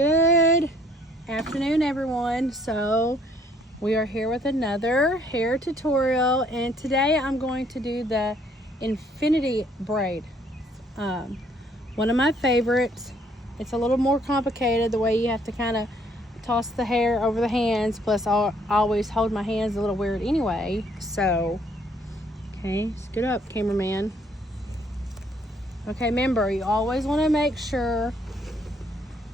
Good afternoon, everyone. So we are here with another hair tutorial, and today I'm going to do the infinity braid. One of my favorites. It's a little more complicated, the way you have to kind of toss the hair over the hands, plus I always hold my hands a little weird anyway. So okay, scoot up, cameraman. Okay, remember, you always want to make sure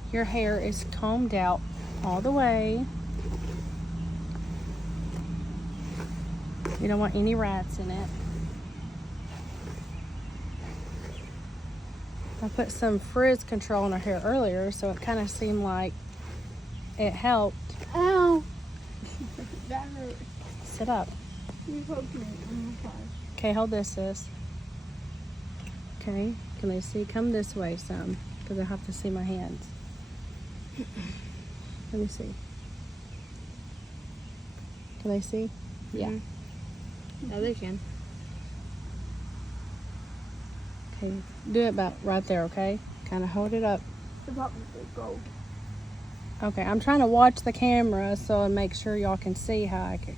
your hair is combed out all the way. You don't want any rats in it. I put some frizz control in her hair earlier, so it kind of seemed like it helped. Ow! That hurt. Sit up. You poked me. Okay, hold this, sis. Okay, can they see? Come this way some, because I have to see my hands. Let me see. Can they see? Yeah. Yeah, they can. Okay, do it about right there, okay? Kind of hold it up. The bottom go. Okay, I'm trying to watch the camera so I make sure y'all can see how I can.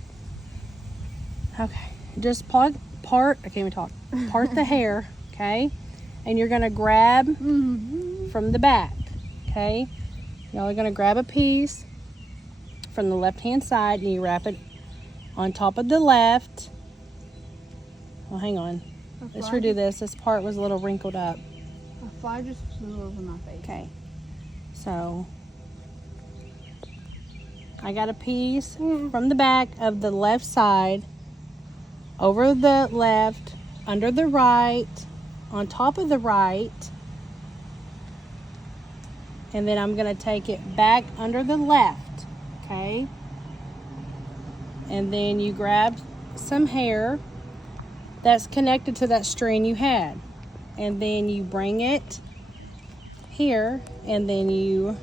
Okay, just part, I can't even talk. Part the hair, okay? And you're gonna grab from the back, okay? Y'all are gonna grab a piece from the left-hand side and you wrap it on top of the left. Well, hang on. Let's redo this. This part was a little wrinkled up. A fly just flew over my face. Okay, so I got a piece from the back of the left side, over the left, under the right, on top of the right, and then I'm gonna take it back under the left, okay? And then you grab some hair that's connected to that string you had, and then you bring it here, and then you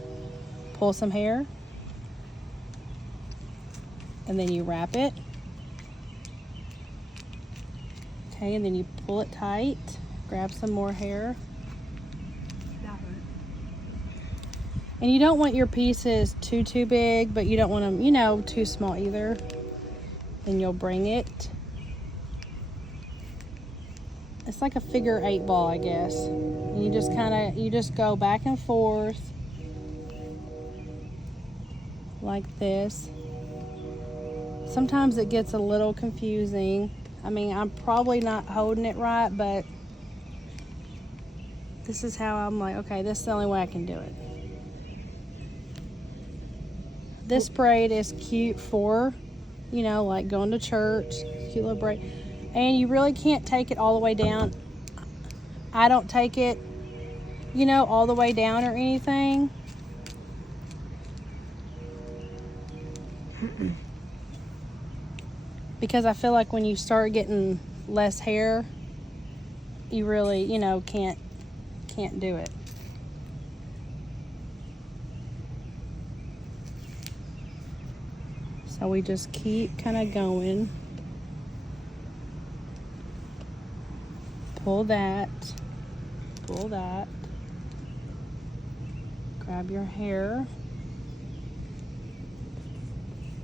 pull some hair, and then you wrap it, okay, and then you pull it tight, grab some more hair. And you don't want your pieces too big, but you don't want them, you know, too small either. And you'll bring it. It's like a figure 8 ball, I guess. And you just you just go back and forth like this. Sometimes it gets a little confusing. I mean, I'm probably not holding it right, but this is how I'm like, okay, this is the only way I can do it. This braid is cute for, you know, like going to church, cute little braid. And you really can't take it all the way down. I don't take it, you know, all the way down or anything. Because I feel like when you start getting less hair, you really, you know, can't do it. So we just keep kind of going. Pull that. Pull that. Grab your hair.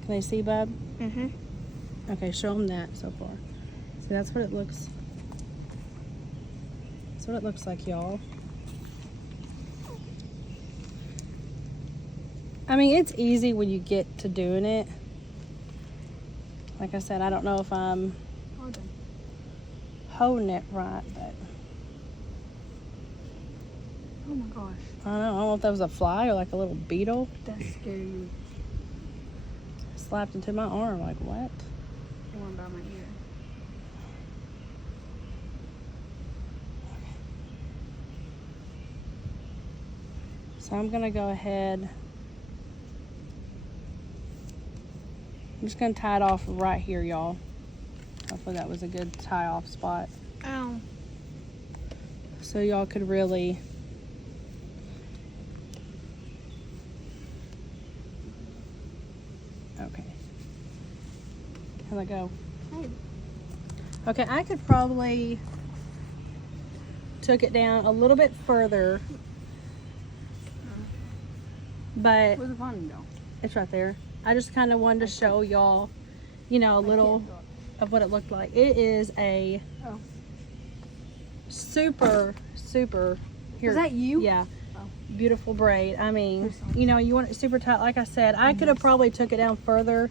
Can they see, bub? Mm-hmm. Okay, show them that so far. See, that's what it looks. That's what it looks like, y'all. I mean, it's easy when you get to doing it. Like I said, I don't know if I'm holding it right, but Oh my gosh. I don't know if that was a fly or like a little beetle. That's scary. Slapped into my arm, like what? The one by my ear. So I'm gonna go ahead. I'm just gonna tie it off right here, y'all. Hopefully that was a good tie off spot. Ow. So y'all could really okay. How'd that go? Hey. Okay, I could probably took it down a little bit further but Where's the ponytail? it's right there. I just kind of wanted to show y'all, you know, a little of what it looked like. It is a Oh. super here. Is that you? Yeah. Oh. Beautiful braid. I mean, you know, you want it super tight. Like I said, I could have probably took it down further.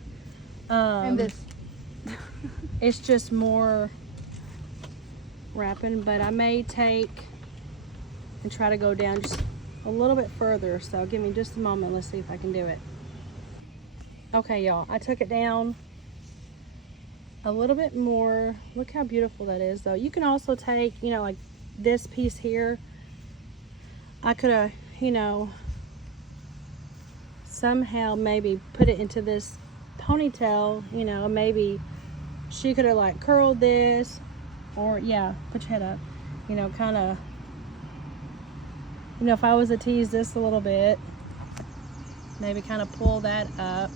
And this. It's just more wrapping, but I may take and try to go down just a little bit further. So give me just a moment. Let's see if I can do it. Okay, y'all, I took it down a little bit more. Look how beautiful that is, though. You can also take, you know, like this piece here. I could have, you know, somehow maybe put it into this ponytail, you know, maybe she could have like curled this, or yeah, put your head up, you know, kind of, you know, if I was to tease this a little bit, maybe kind of pull that up.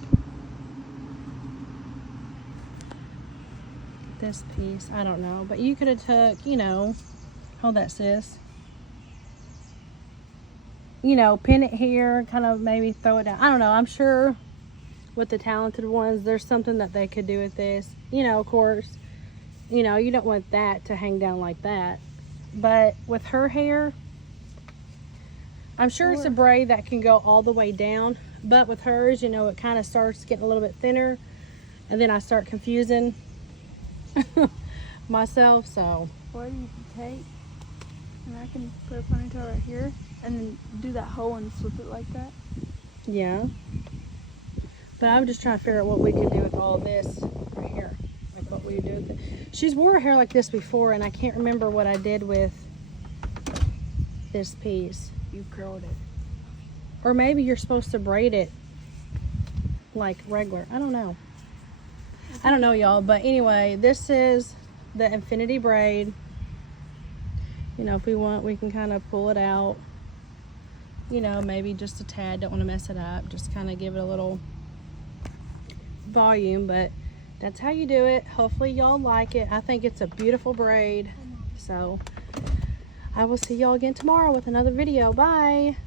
This piece, I don't know, but you could have took, you know, hold that, sis, you know, pin it here, kind of maybe throw it down. I don't know. I'm sure with the talented ones, there's something that they could do with this. You know, of course, you know, you don't want that to hang down like that. But with her hair, I'm sure it's a braid that can go all the way down. But with hers, you know, it kind of starts getting a little bit thinner. And then I start confusing myself, so. Or you can take, and I can put a ponytail right here, and then do that hole and slip it like that. Yeah. But I'm just trying to figure out what we could do with all this right here. Like what we would do with it. She's wore her hair like this before, and I can't remember what I did with this piece. You curled it. Or maybe you're supposed to braid it like regular. I don't know. I don't know, y'all. But anyway, this is the infinity braid. You know, if we want, we can kind of pull it out. You know, maybe just a tad. Don't want to mess it up. Just kind of give it a little volume. But that's how you do it. Hopefully y'all like it. I think it's a beautiful braid. So I will see y'all again tomorrow with another video. Bye.